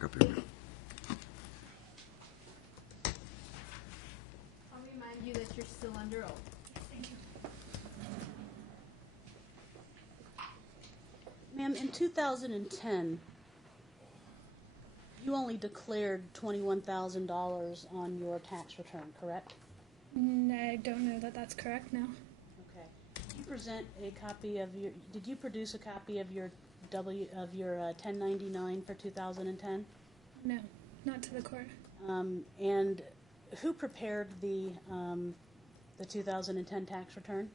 back up here. I'll remind you that you're still under oath. Thank you. Ma'am, in 2010, you only declared $21,000 on your tax return, correct? I don't know that that's correct now. Okay. Did you present a copy of your? Did you produce a copy of your 1099 for 2010? No, not to the court. And who prepared the 2010 tax return?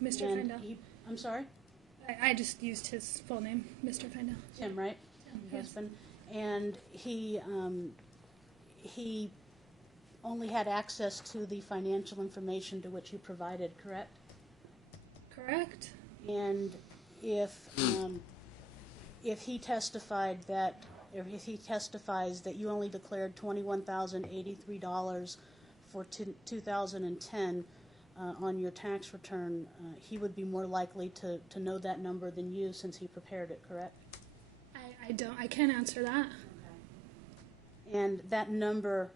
Mr. And Feindel. I'm sorry? I just used his full name, Mr. Feindel. Tim, right? Your husband. And he only had access to the financial information to which you provided, correct? Correct. And if he testified that, or if he testifies that you only declared $21,083 for 2010 on your tax return, he would be more likely to know that number than you, since he prepared it, correct? I can't answer that. Okay. And that number,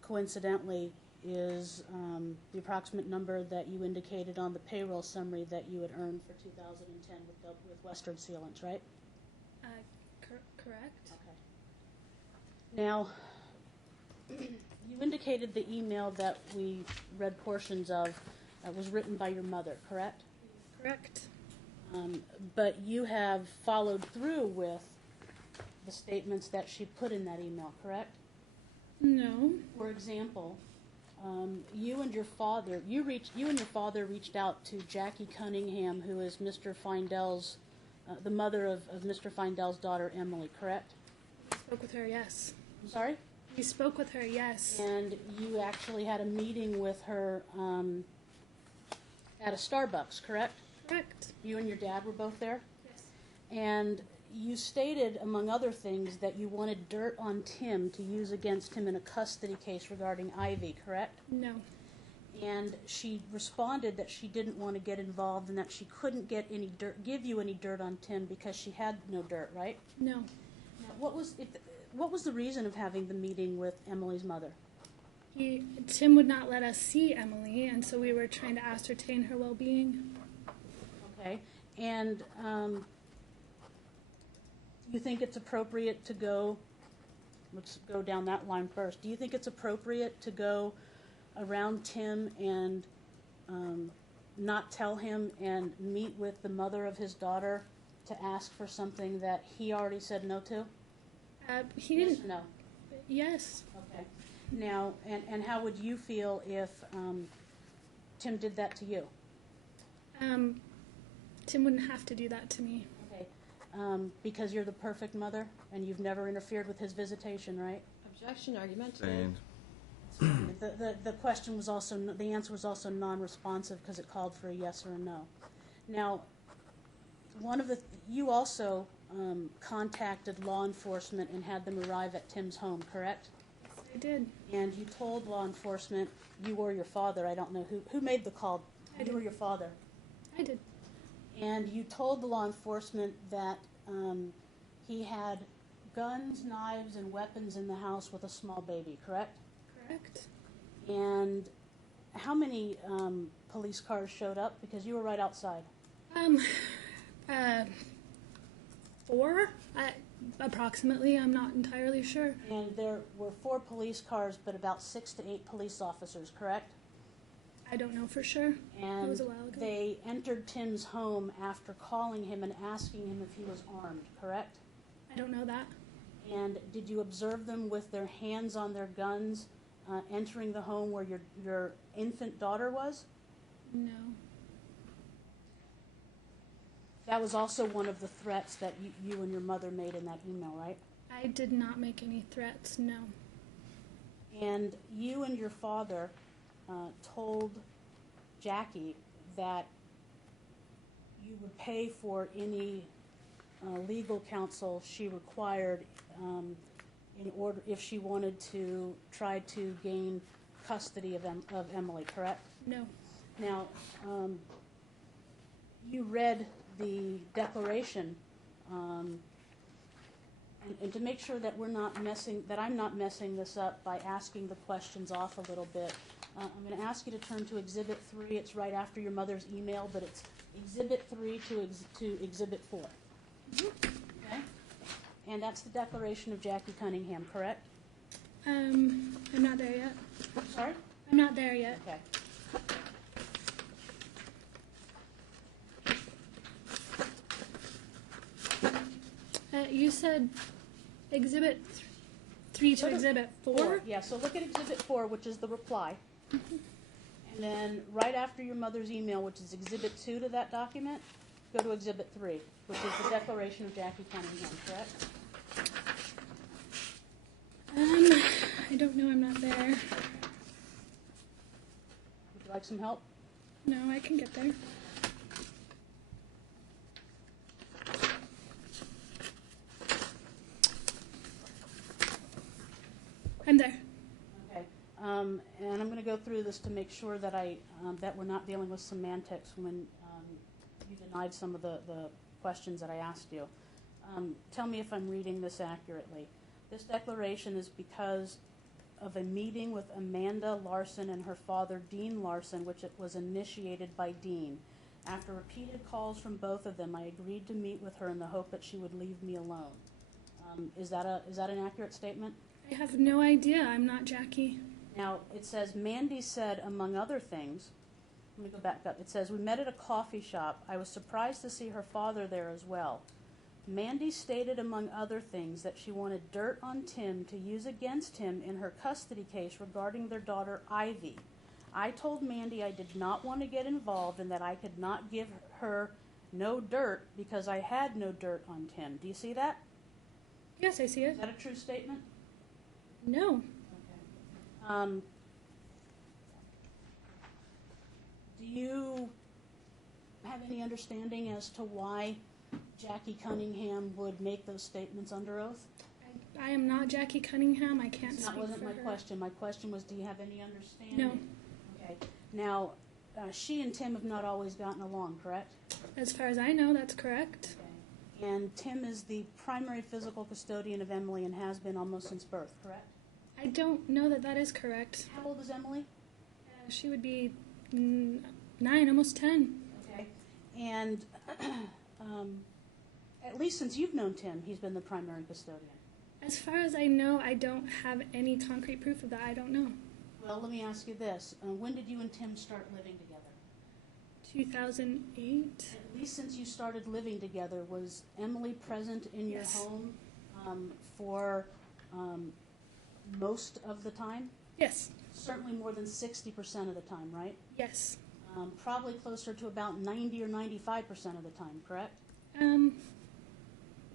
coincidentally, is the approximate number that you indicated on the payroll summary that you had earned for 2010 with Western Sealants, right? Correct. Okay. Now, you indicated the email that we read portions of was written by your mother, correct? Correct. But you have followed through with the statements that she put in that email, correct? No. For example, you and your father reached out to Jackie Cunningham, who is Mr. Feindel's, the mother of Mr. Feindel's daughter, Emily, correct? We spoke with her, yes. I'm sorry? We spoke with her, yes. And you actually had a meeting with her at a Starbucks, correct? Correct. You and your dad were both there? Yes. And you stated, among other things, that you wanted dirt on Tim to use against him in a custody case regarding Ivy, correct? No. And she responded that she didn't want to get involved and that she couldn't give you any dirt on Tim because she had no dirt, right? No. Now, what was the reason of having the meeting with Emily's mother? Tim would not let us see Emily, and so we were trying to ascertain her well-being. Okay. And you think it's appropriate to go, let's go down that line first. Do you think it's appropriate to go around Tim and not tell him and meet with the mother of his daughter to ask for something that he already said no to? He Yes didn't. or no? Yes. Okay. Now, and how would you feel if Tim did that to you? Tim wouldn't have to do that to me. Okay. Because you're the perfect mother and you've never interfered with his visitation, right? Objection, argument. Sustained. The question was also, the answer was also non-responsive because it called for a yes or a no. Now, you also contacted law enforcement and had them arrive at Tim's home, correct? Yes, I did. And you told law enforcement, you or your father, I don't know who made the call, I you or did. your father? I did. And you told the law enforcement that he had guns, knives, and weapons in the house with a small baby, correct? Correct. And how many police cars showed up? Because you were right outside. 4, approximately. I'm not entirely sure. And there were 4 police cars, but about 6 to 8 police officers, correct? I don't know for sure. And That was a while ago. they entered Tim's home after calling him and asking him if he was armed, correct? I don't know that. And did you observe them with their hands on their guns entering the home where your infant daughter was? No. That was also one of the threats that you and your mother made in that email, right? I did not make any threats, no. And you and your father told Jackie that you would pay for any legal counsel she required in order if she wanted to try to gain custody of Emily, correct? No. Now, you read the declaration and to make sure that we're not messing, that I'm not messing this up by asking the questions off a little bit, I'm going to ask you to turn to Exhibit 3. It's right after your mother's email, but it's Exhibit 3 to Exhibit 4. Okay? And that's the declaration of Jackie Cunningham, correct? I'm not there yet. Sorry? I'm not there yet. Okay. You said Exhibit 3 to Exhibit 4? Yeah, so look at Exhibit 4, which is the reply. And then right after your mother's email, which is Exhibit 2 to that document, go to Exhibit 3, which is the declaration of Jackie Cunningham, correct? I don't know, I'm not there. Would you like some help? No, I can get there. I'm there. Okay. And I'm going to go through this to make sure that that we're not dealing with semantics when you denied some of the questions that I asked you. Tell me if I'm reading this accurately. This declaration is because of a meeting with Amanda Larson and her father, Dean Larson, which it was initiated by Dean. After repeated calls from both of them, I agreed to meet with her in the hope that she would leave me alone. Is that an accurate statement? I have no idea. I'm not Jackie. Now, it says, Mandy said, among other things, let me go back up. It says, we met at a coffee shop. I was surprised to see her father there as well. Mandy stated, among other things, that she wanted dirt on Tim to use against him in her custody case regarding their daughter, Ivy. I told Mandy I did not want to get involved and that I could not give her no dirt because I had no dirt on Tim. Do you see that? Yes, I see it. Is that a true statement? No. Okay. Do you have any understanding as to why Jackie Cunningham would make those statements under oath? I am not Jackie Cunningham. I can't speak That wasn't for my her. question. My question was, do you have any understanding? No. Okay. Now, she and Tim have not always gotten along, correct? As far as I know, that's correct. Okay. And Tim is the primary physical custodian of Emily and has been almost since birth, correct? I don't know that that is correct. How old is Emily? She would be 9, almost 10. Okay. And at least since you've known Tim, he's been the primary custodian. As far as I know, I don't have any concrete proof of that. I don't know. Well, let me ask you this. When did you and Tim start living together? 2008? At least since you started living together, was Emily present in your Yes. home for most of the time? Yes. Certainly more than 60% of the time, right? Yes. Probably closer to about 90 or 95% of the time, correct?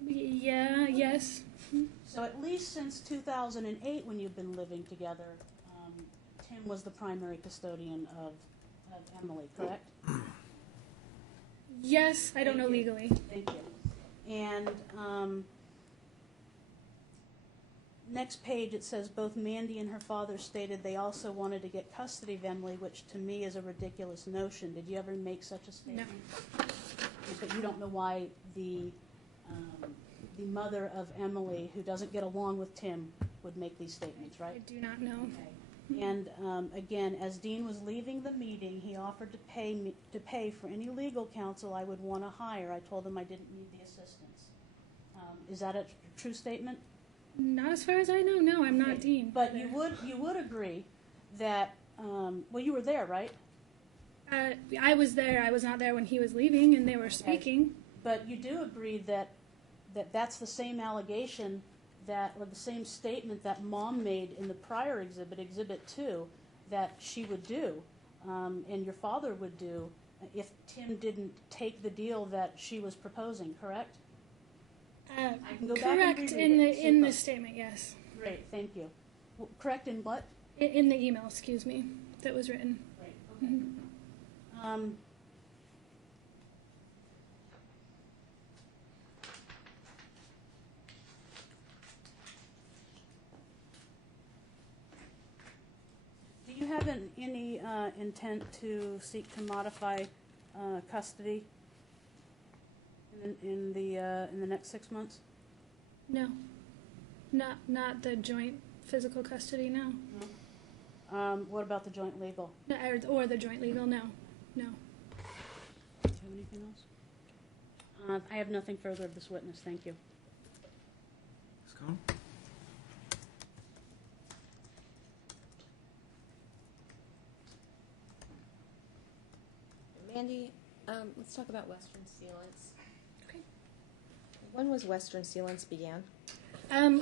Yeah, yes. So at least since 2008, when you've been living together, Tim was the primary custodian of Emily, correct? Yes, I don't know legally. Thank you. And next page it says both Mandy and her father stated they also wanted to get custody of Emily, which to me is a ridiculous notion. Did you ever make such a statement? No. But you don't know why the mother of Emily, who doesn't get along with Tim, would make these statements, I right? do not know. Okay. And again, as Dean was leaving the meeting, he offered to pay for any legal counsel I would want to hire. I told him I didn't need the assistance. Is that a true statement? Not as far as I know. No, I'm not Okay. Dean. But you would agree that well, you were there, right? I was there. I was not there when he was leaving, and they were speaking. But you do agree that that's the same allegation or the same statement that Mom made in the prior exhibit, Exhibit 2, that she would do, and your father would do, if Tim didn't take the deal that she was proposing, correct? I can go back and Correct reread in it. the in the statement. Yes. Great, thank you. Well, correct in what? In the email, excuse me, that was written. Great, okay. Mm-hmm. Do you have any intent to seek to modify custody in the next 6 months? No. Not the joint physical custody, no. What about the joint legal? No, or the joint legal, no. No. Do you have anything else? I have nothing further of this witness, thank you. Ms. Cohn? Mandy, let's talk about Western Sealants. Okay. When was Western Sealants began?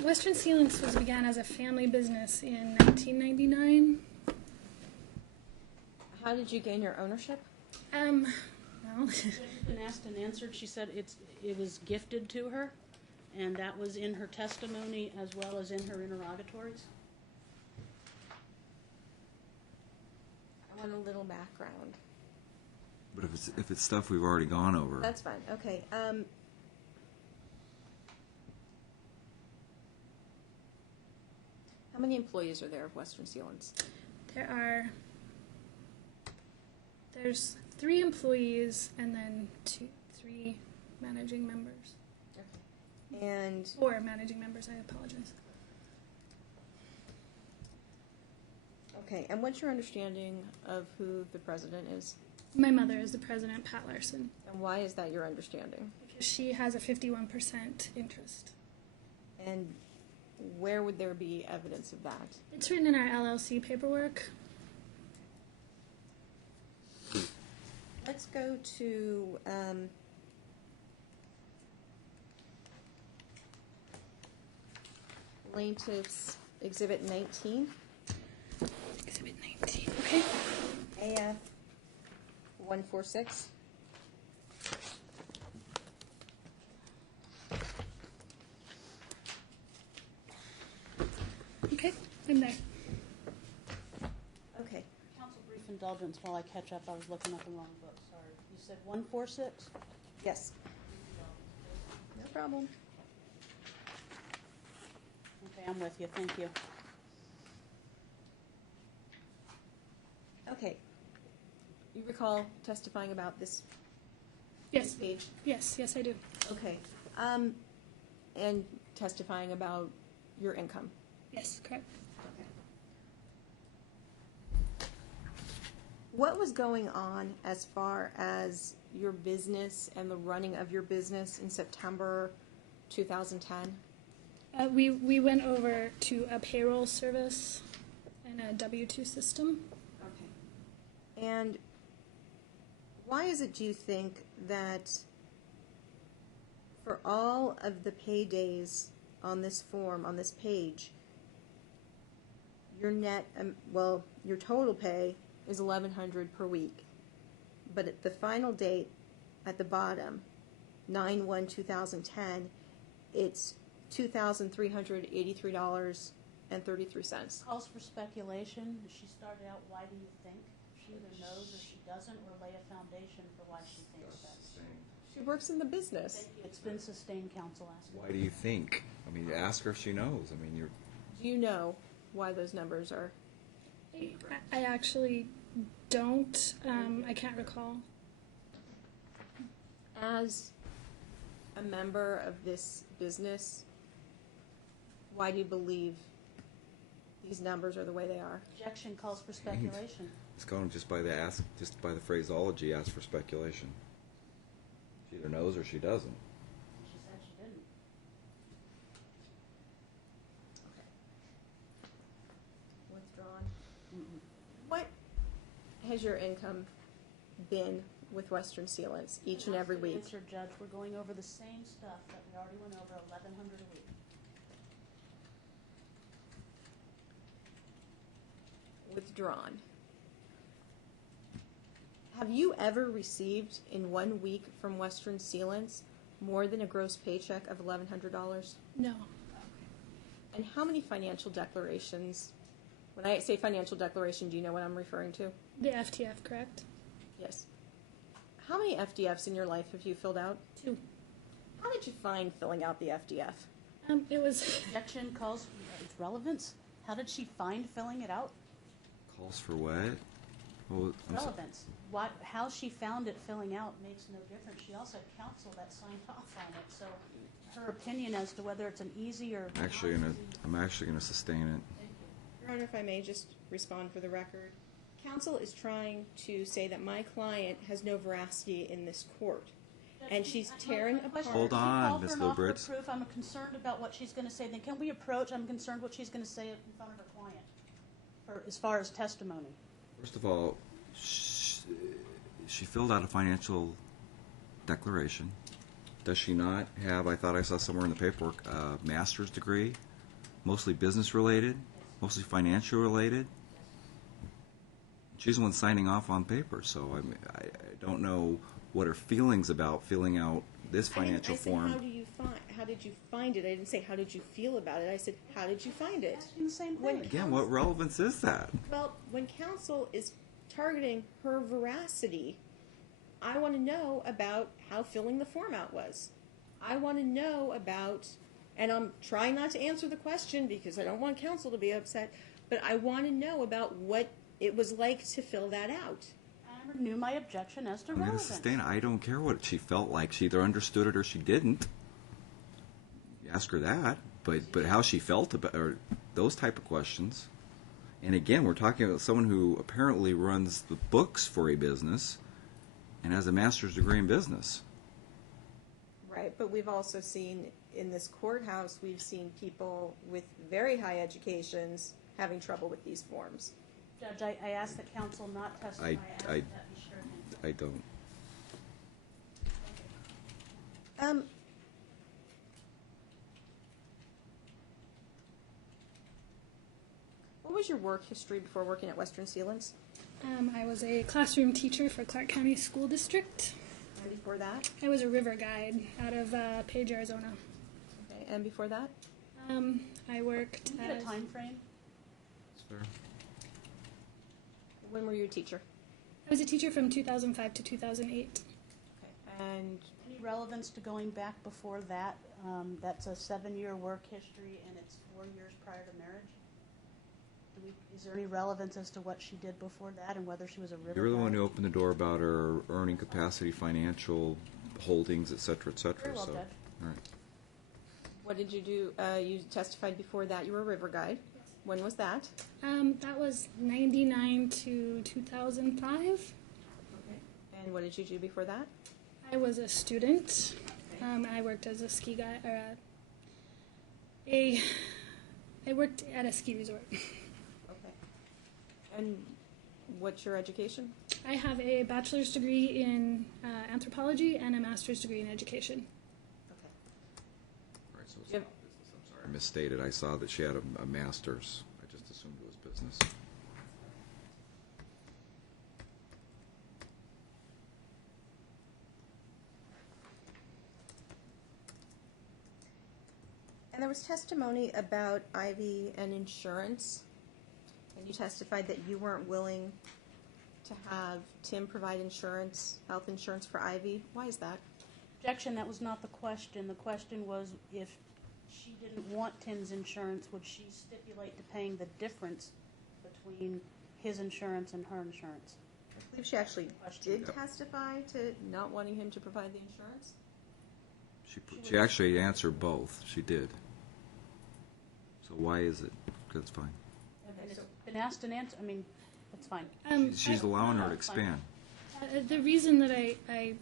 Western Sealants began as a family business in 1999. How did you gain your ownership? Well, She's been asked and answered. She said it was gifted to her, and that was in her testimony as well as in her interrogatories. I want a little background. But if it's stuff we've already gone over. That's fine. Okay. How many employees are there of Western Sealants? there's 3 employees and then 3 managing members. Okay. And 4 managing members, I apologize. okay. And what's your understanding of who the president is? My mother is the president, Pat Larson, And why is that your understanding? because she has a 51% interest. And where would there be evidence of that? It's written in our LLC paperwork. Let's go to plaintiff's exhibit 19, Exhibit 19. Okay. AF 146. Okay, I'm there. Okay. Counsel, brief indulgence while I catch up. I was looking at the wrong book, sorry. You said 146? Yes. No problem. Okay, I'm with you, thank you. Okay. You recall testifying about this Yes, page? yes, I do. Okay. And testifying about your income. Yes, correct. What was going on as far as your business and the running of your business in September 2010? We went over to a payroll service and a W-2 system. Okay. And why is it, do you think, that for all of the paydays on this form, on this page, your net, your total pay is $1,100 per week, but at the final date at the bottom, 9/1/2010, it's $2,383.33. Calls for speculation. She started out, why do you think? She either knows or she doesn't, or lay a foundation for why she thinks that. She works in the business. Thank you. It's been sustained, counsel asking. Why do you think? I mean, ask her if she knows. I mean, Do you know why those numbers are? I actually don't. I can't recall. As a member of this business, why do you believe these numbers are the way they are? Objection calls for speculation. It's going just by the phraseology, ask for speculation. She either knows or she doesn't. She said she didn't. Withdrawn. What has your income been with Western Sealants each and every week? Answer, Judge, we're going over the same stuff that we already went over, $1,100 a week. Withdrawn. Have you ever received in 1 week from Western Sealants more than a gross paycheck of $1,100? No. And how many financial declarations, when I say financial declaration, do you know what I'm referring to? The FTF, correct? Yes. How many FDFs in your life have you filled out? 2. How did you find filling out the FDF? It was Objection calls for its relevance. How did she find filling it out? Calls for what? Well, relevance. How she found it filling out makes no difference. She also had counsel that signed off on it, so her opinion as to whether it's an easy or I'm actually gonna sustain it. Your Honor, if I may just respond for the record. Counsel is trying to say that my client has no veracity in this court. And she's tearing apart. Hold on, Ms. Lubritz. Proof. I'm concerned about what she's going to say. Then can we approach? I'm concerned what she's going to say in front of her client, as far as testimony. First of all, she filled out a financial declaration. Does she not have, I thought I saw somewhere in the paperwork, a master's degree, mostly business related, mostly financial related? She's the one signing off on paper, so I don't know what her feelings about filling out this financial form. How did you find it? I didn't say how did you feel about it. I said how did you find it? Asking the same thing. Again, what relevance is that? Well, when counsel is targeting her veracity, I want to know about how filling the form out was. I want to know about, and I'm trying not to answer the question because I don't want counsel to be upset, but I want to know about what it was like to fill that out. I renew my objection as to I'm going to relevance. sustain it. I don't care what she felt like. She either understood it or she didn't. You ask her that, but how she felt about or those type of questions. And again, we're talking about someone who apparently runs the books for a business and has a master's degree in business. Right, but we've also seen in this courthouse, we've seen people with very high educations having trouble with these forms. Judge, I ask that counsel not testify. I that be sure. I don't. What was your work history before working at Western Sealants? I was a classroom teacher for Clark County School District. And before that? I was a river guide out of Page, Arizona. Okay, and before that? I worked Can you get a time frame? That's fair. When were you a teacher? I was a teacher from 2005 to 2008. Okay, and Any relevance to going back before that? That's a 7-year work history, and it's 4 years prior to marriage. Is there any relevance as to what she did before that and whether she was a river You're the guide? one who opened the door about her earning capacity, financial holdings, et cetera, et cetera. Very well, so, Judge. all right. what did you do? You testified before that you were a river guide. When was that? That was 99 to 2005. Okay. And what did you do before that? I was a student. I worked as a ski guide, or I worked at a ski resort. Okay. And what's your education? I have a bachelor's degree in anthropology and a master's degree in education. Okay. All right, so it's Yep. not business. I'm sorry, I misstated. I saw that she had a master's. I just assumed it was business. And there was testimony about Ivy and insurance. And you testified that you weren't willing to have Tim provide insurance, health insurance for Ivy. Why is that? Objection, that was not the question. The question was if she didn't want Tim's insurance, would she stipulate to paying the difference between his insurance and her insurance? I believe she actually Question. did testify to not wanting him to provide the insurance. She actually answered both. She did. So why is it? That's fine. And it's been asked and answered. I mean, that's fine. She's allowing her to expand. The reason that I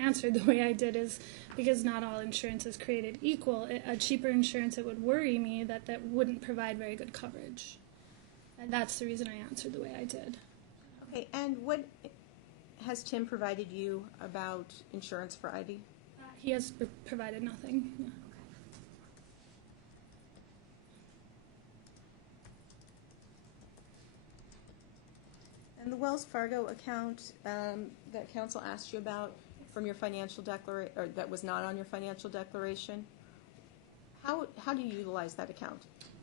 answered the way I did is because not all insurance is created equal. A cheaper insurance, it would worry me that wouldn't provide very good coverage. And that's the reason I answered the way I did. Okay, and what has Tim provided you about insurance for Ivy? He has provided nothing. Yeah. And the Wells Fargo account that counsel asked you about from your financial declaration, or that was not on your financial declaration, how do you utilize that account?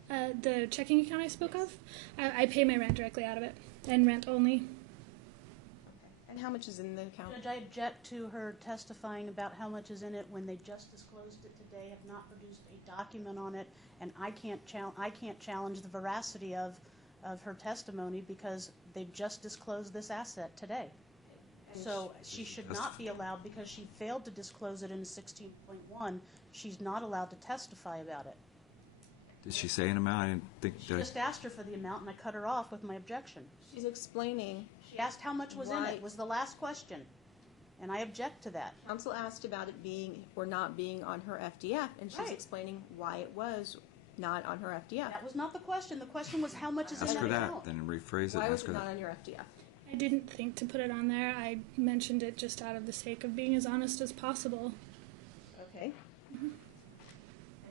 The checking account I spoke of, I pay my rent directly out of it, and rent only. And how much is in the account? Judge, I object to her testifying about how much is in it when they just disclosed it today, have not produced a document on it, and I can't challenge the veracity of of her testimony because they've just disclosed this asset today. So she should not be allowed, because she failed to disclose it in 16.1. She's not allowed to testify about it. Did she say an amount? I didn't think She just asked her for the amount, and I cut her off with my objection. She's explaining. She asked how much was in Why- it, was the last question, and I object to that. Counsel asked about it being or not being on her FDF, and she's Right. explaining why it was not on her FDF. That was not the question. The question was how much is in ask that her that, account. then rephrase it. Why And was ask it her not that. on your FDF? I didn't think to put it on there. I mentioned it just out of the sake of being as honest as possible. Okay. And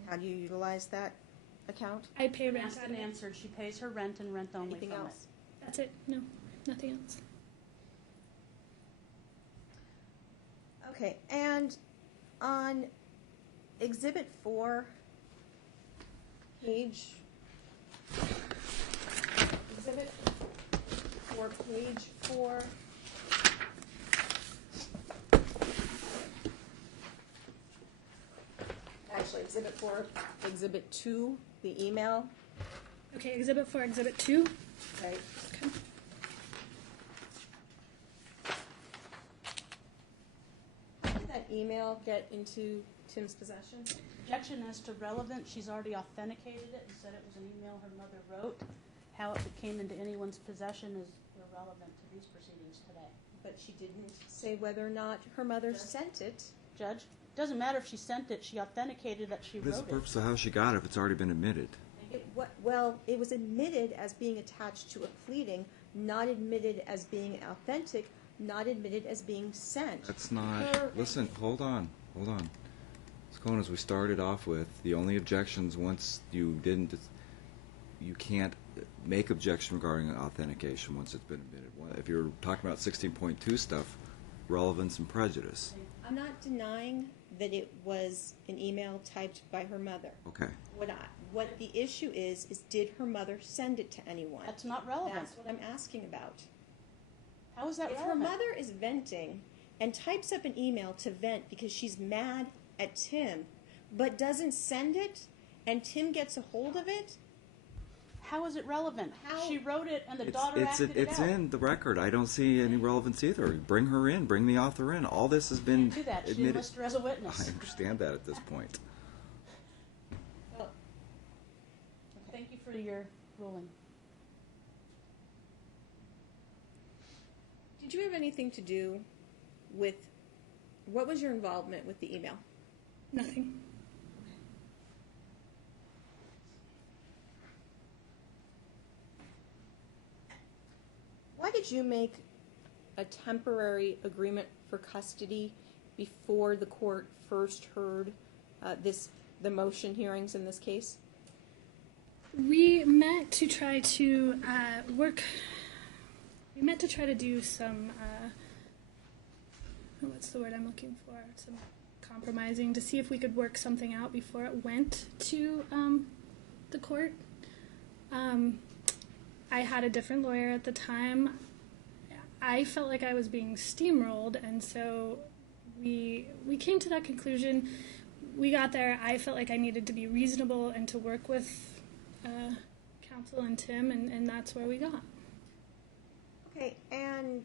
how do you utilize that account? I pay rent Asked out and of it. answered. She pays her rent and rent only Anything from else? That's it. No, nothing else. Okay, and on Exhibit 4, page 4. Actually, Exhibit 4, Exhibit 2, the email, Okay, Exhibit 4, Exhibit 2. right? Okay. How did that email get into Tim's possession? Objection as to relevant. She's already authenticated it and said it was an email her mother wrote. How it came into anyone's possession is irrelevant to these proceedings today. But she didn't say whether or not her mother sent it. Judge, doesn't matter if she sent it. She authenticated that she What is the wrote it. purpose of how she got it if it's already been admitted? It was admitted as being attached to a pleading, not admitted as being authentic, not admitted as being sent. That's not. Listen, hold on. It's going as we started off with. The only objections once you didn't, you can't make objection regarding authentication once it's been admitted. If you're talking about 16.2 stuff, relevance and prejudice. I'm not denying that it was an email typed by her mother. Okay. What the issue is did her mother send it to anyone? That's not relevant. That's what I'm asking about. How is that If her relevant? mother is venting and types up an email to vent because she's mad at Tim, but doesn't send it, and Tim gets a hold of it, How is it relevant? How- She wrote it and the daughter acted it It's out. in the record. I don't see any relevance either. Bring her in. Bring the author in. All this has been Do that. She admitted. enlisted her as a witness. I understand that at this point. well, Thank you for your ruling. did you have anything to do with, what was your involvement with the email? Nothing. Why did you make a temporary agreement for custody before the court first heard the motion hearings in this case? We met to try to work. We met to try to do some. What's the word I'm looking for? Some compromising to see if we could work something out before it went to the court. I had a different lawyer at the time. I felt like I was being steamrolled, and so we came to that conclusion. We got there. I felt like I needed to be reasonable and to work with counsel and Tim, and that's where we got. Okay, and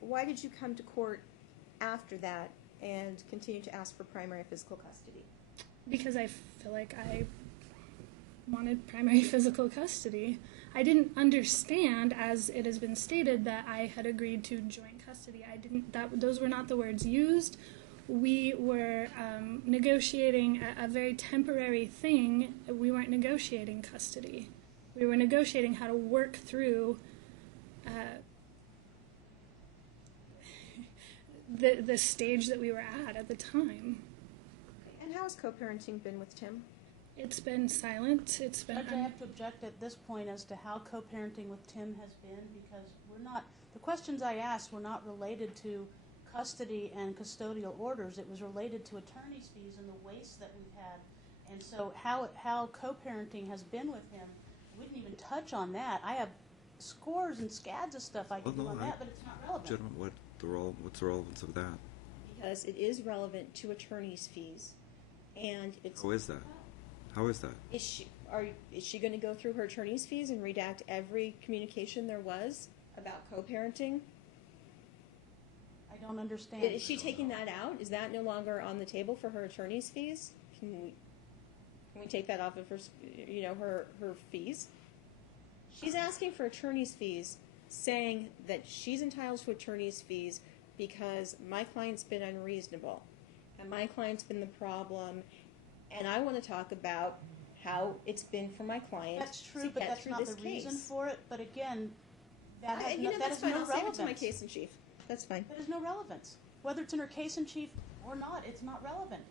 why did you come to court after that and continue to ask for primary physical custody? Because I feel like I wanted primary physical custody. I didn't understand, as it has been stated, that I had agreed to joint custody. I didn't. Those were not the words used. We were negotiating a very temporary thing. We weren't negotiating custody. We were negotiating how to work through the stage that we were at the time. And how has co-parenting been with Tim? It's been silent. It's been. Judge, I have to object at this point as to how co-parenting with Tim has been, because the questions I asked were not related to custody and custodial orders. It was related to attorney's fees and the waste that we've had. And so how co-parenting has been with him, we didn't even touch on that. I have scores and scads of stuff I could do on that, but it's not relevant. Gentlemen, what's the relevance of that? Because it is relevant to attorney's fees, and it's How is that? How is that? Is she going to go through her attorney's fees and redact every communication there was about co-parenting? I don't understand. Is she taking that out? Is that no longer on the table for her attorney's fees? Can we take that off of her, her fees? She's asking for attorney's fees, saying that she's entitled to attorney's fees because my client's been unreasonable, and my client's been the problem, and I want to talk about how it's been for my client. That's true, to but get that's through not this the case. reason for it. But again, that has that that's is fine. no I'll save relevance. it to my case in chief. That's fine. That is no relevance. Whether it's in her case in chief or not, it's not relevant.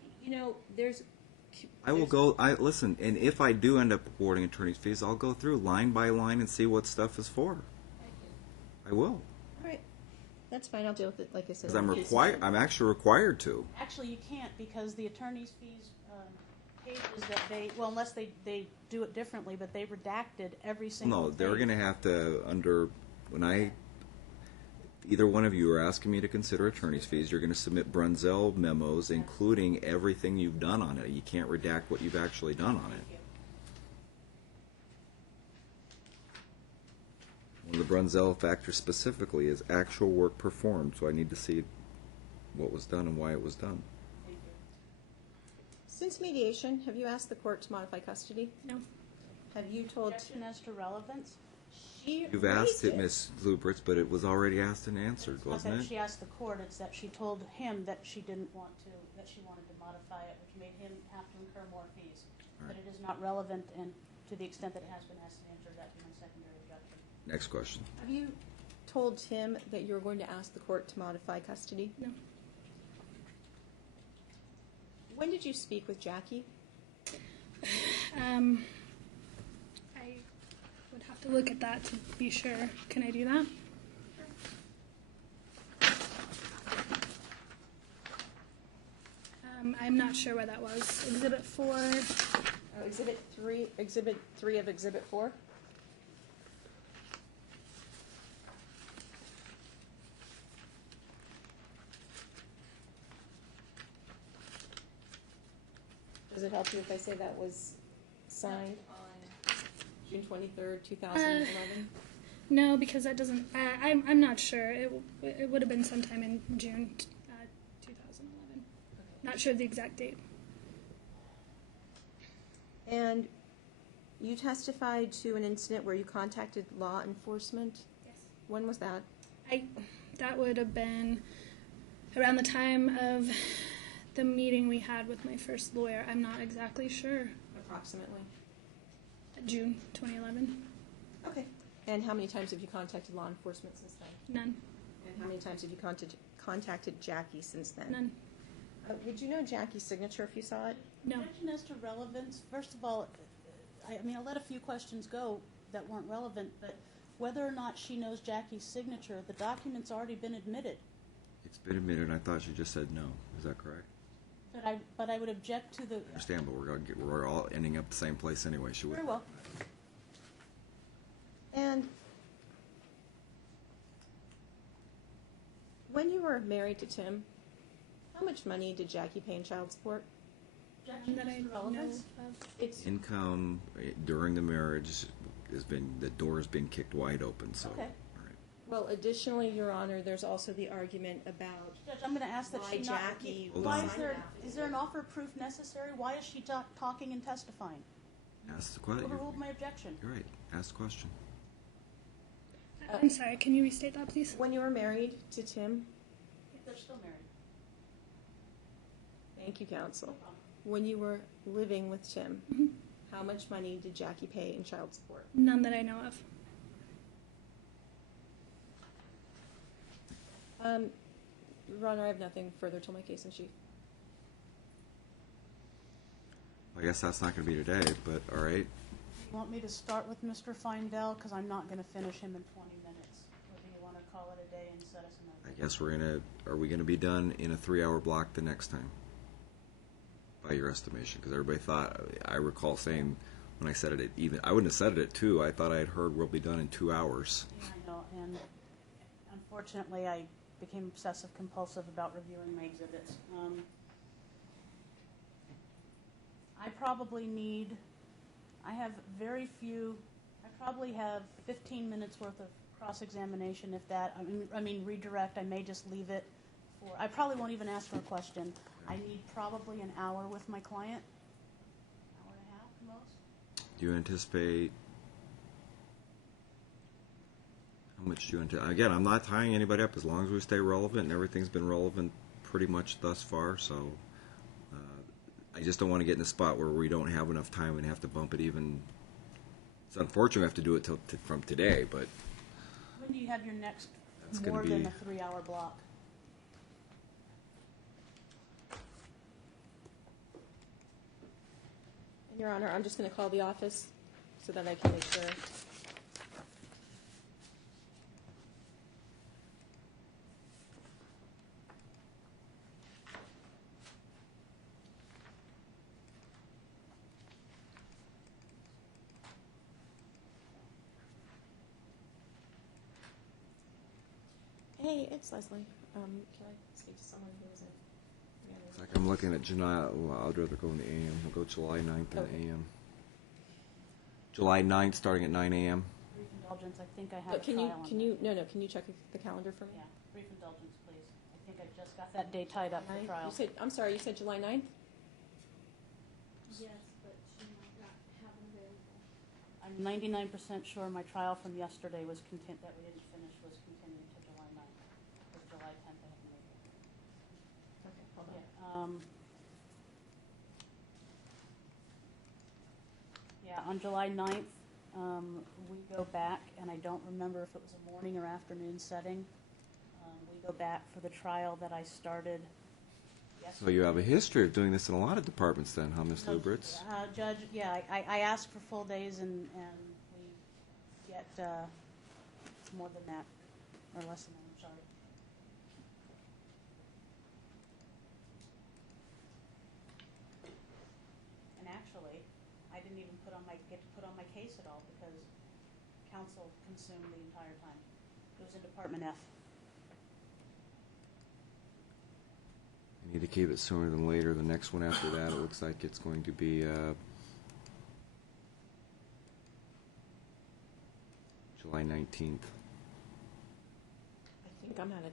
I will go. Listen, and if I do end up awarding attorney's fees, I'll go through line by line and see what stuff is for. I will, All right. That's fine. I'll deal with it, like I said. because I'm in the case in required. chief. I'm actually required to. Actually, you can't, because the attorney's fees pages that unless they do it differently, but they redacted every single No, they're page. going to have to either one of you are asking me to consider attorney's fees, you're going to submit Brunzell memos, including everything you've done on it. You can't redact what you've actually done on it. One of the Brunzell factors specifically is actual work performed, so I need to see what was done and why it was done. Since mediation, have you asked the court to modify custody? No. Have you told? Objection as to relevance. You've asked it, Ms. Lubritz, but it was already asked and answered, It's not wasn't that it? she asked the court, it's that she told him that she didn't want to, that she wanted to modify it, which made him have to incur more fees. But it is not relevant, and to the extent that it has been asked and answered, that be my secondary objection. Next question. Have you told him that you were going to ask the court to modify custody? No. When did you speak with Jackie? I would have to look at that to be sure. Can I do that? I'm not sure where that was. Exhibit 4. Oh, Exhibit 3 of Exhibit 4? Does it help you if I say that was signed on June 23rd, 2011? No, because that doesn't. I'm not sure. It would have been sometime in June 2011. Not sure of the exact date. And you testified to an incident where you contacted law enforcement? Yes. When was that? That would have been around the time of the meeting we had with my first lawyer. I'm not exactly sure. Approximately. June 2011. Okay. And how many times have you contacted law enforcement since then? None. And how many times have you contacted Jackie since then? None. Would you know Jackie's signature if you saw it? No. Objection as to relevance, first of all, I let a few questions go that weren't relevant, but whether or not she knows Jackie's signature, the document's already been admitted. It's been admitted, and I thought she just said no. Is that correct? But I would object to the. I understand, but we're all ending up the same place anyway. She would. Very well. And when you were married to Tim, how much money did Jackie pay in child support? Objection That as I to know relevance. of. It's Income during the marriage the door has been kicked wide open. So. Okay. All right. well. Additionally, Your Honor, there's also the argument about Judge, I'm going to ask that why she not. Jackie. Hold Why on. is there an offer of proof necessary? Why is she talking and testifying? Ask the question. Overruled my objection. You're right. Ask the question. I'm sorry. Can you restate that, please? When you were married to Tim, They're still married. thank you, counsel. No problem. When you were living with Tim, how much money did Jackie pay in child support? None that I know of. Your Honor, I have nothing further till my case in chief. I guess that's not going to be today, but all right. You want me to start with Mr. Feindel? Because I'm not going to finish him in 20 minutes. Or do you want to call it a day and set us another? I guess are we going to be done in a 3-hour block the next time? By your estimation, because everybody thought, I recall saying when I said it, I wouldn't have said it at 2. I thought I had heard we'll be done in 2 hours. Yeah, I know, and unfortunately, I became obsessive compulsive about reviewing my exhibits. I probably need, I have very few, I probably have 15 minutes worth of cross-examination, if that, I mean redirect, I may just leave it for, I probably won't even ask for a question. I need probably an hour with my client, hour and a half most. Do you anticipate? How much do you anticipate? Again, I'm not tying anybody up as long as we stay relevant, and everything's been relevant pretty much thus far. So I just don't want to get in a spot where we don't have enough time and have to bump it even. It's unfortunate we have to do it from today, but When do you have your next That's more gonna than be- a 3-hour block? Your Honor, I'm just going to call the office so that I can make sure. Hey, it's Leslie. Can I speak to someone who isn't? it's like I'm looking at July. Well, I'd rather go in the AM. We'll go July 9th in Okay. the AM. July 9th, starting at 9 a.m. Brief indulgence, I think I have a Can trial you, on can that. you, no, can you check the calendar for me? Yeah, brief indulgence, please. I think I just got that day tied up for You trial. said, I'm sorry, you said July 9th? Yes, but she might not have them available. I'm 99% sure my trial from yesterday was that we didn't finish was continued to July 9th. Because July 10th I had to make it. Okay, hold on. Yeah, on July 9th, we go back, and I don't remember if it was a morning or afternoon setting. We go back for the trial that I started yesterday. So you have a history of doing this in a lot of departments, then, huh, Ms. Lubritz? Judge, yeah, I ask for full days, and we get more than that, or less than that, I'm sorry. And actually, I didn't even get to put on my case at all, because counsel consumed the entire time. It was in Department F. You need to keep it sooner than later. The next one after that, it looks like it's going to be July 19th. I think I'm at it.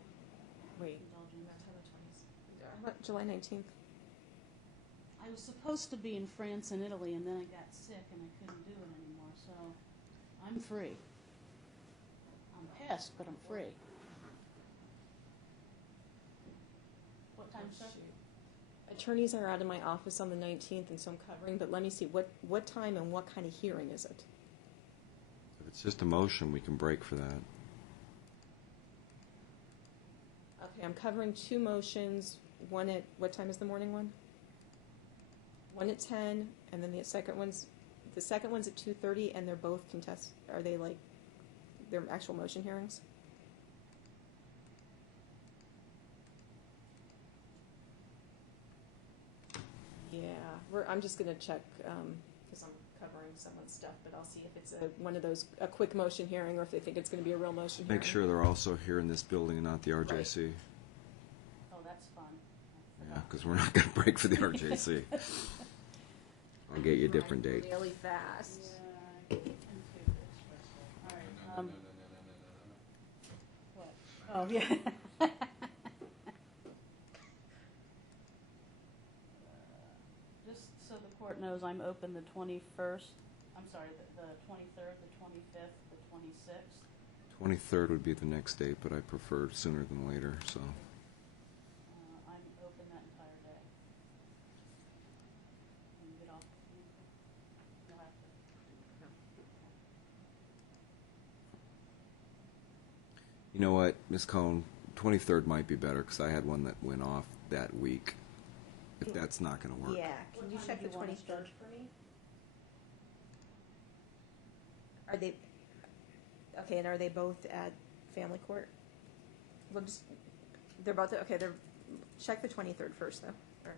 Wait. How about July 19th? I was supposed to be in France and Italy, and then I got sick and I couldn't do it anymore, so I'm free. I'm pissed, but I'm free. What time, sir? Attorneys are out of my office on the 19th, and so I'm covering, but let me see, what time and what kind of hearing is it? If it's just a motion, we can break for that. Okay, I'm covering 2 motions, one at, what time is the morning one? One at 10, and then the second one's at 2:30, and they're both are they like, they're actual motion hearings? Yeah, I'm just gonna check, because I'm covering someone's stuff, but I'll see if it's one of those, a quick motion hearing, or if they think it's gonna be a real motion hearing. Make sure they're also here in this building and not the RJC. Oh, that's fun. Yeah, because we're not going to break for the RJC. I'll get you a different date. Really fast. Yeah, I can do this. All right. What? Oh, yeah. Just so the court knows, I'm open the 21st. I'm sorry, the 23rd, the 25th, the 26th. 23rd would be the next date, but I prefer sooner than later, so. I'm open that entire day. When you get off, you'll have to. You know what, Ms. Cohn, 23rd might be better, because I had one that went off that week. If that's not going to work. Yeah, can you What time check do the you want us, 23rd Judge? for me? Are they, okay, and are they both at family court? We'll just, they're both, okay, check the 23rd first, though. Or-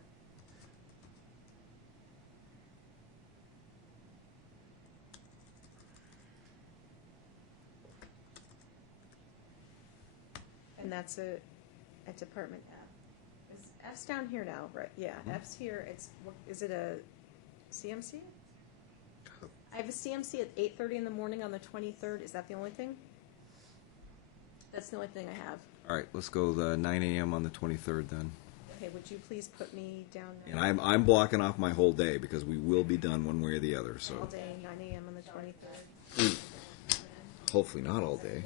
And that's at Department F. F's down here now, right? Yeah, Mhm. F's here. Is it a CMC? I have a CMC at 8:30 in the morning on the 23rd. Is that the only thing? That's the only thing I have. All right, let's go the 9 a.m. on the 23rd then. Okay, would you please put me down And I'm blocking off my whole day because we will be done one way or the other. all So day, 9 a.m. on the 23rd? hopefully not all day.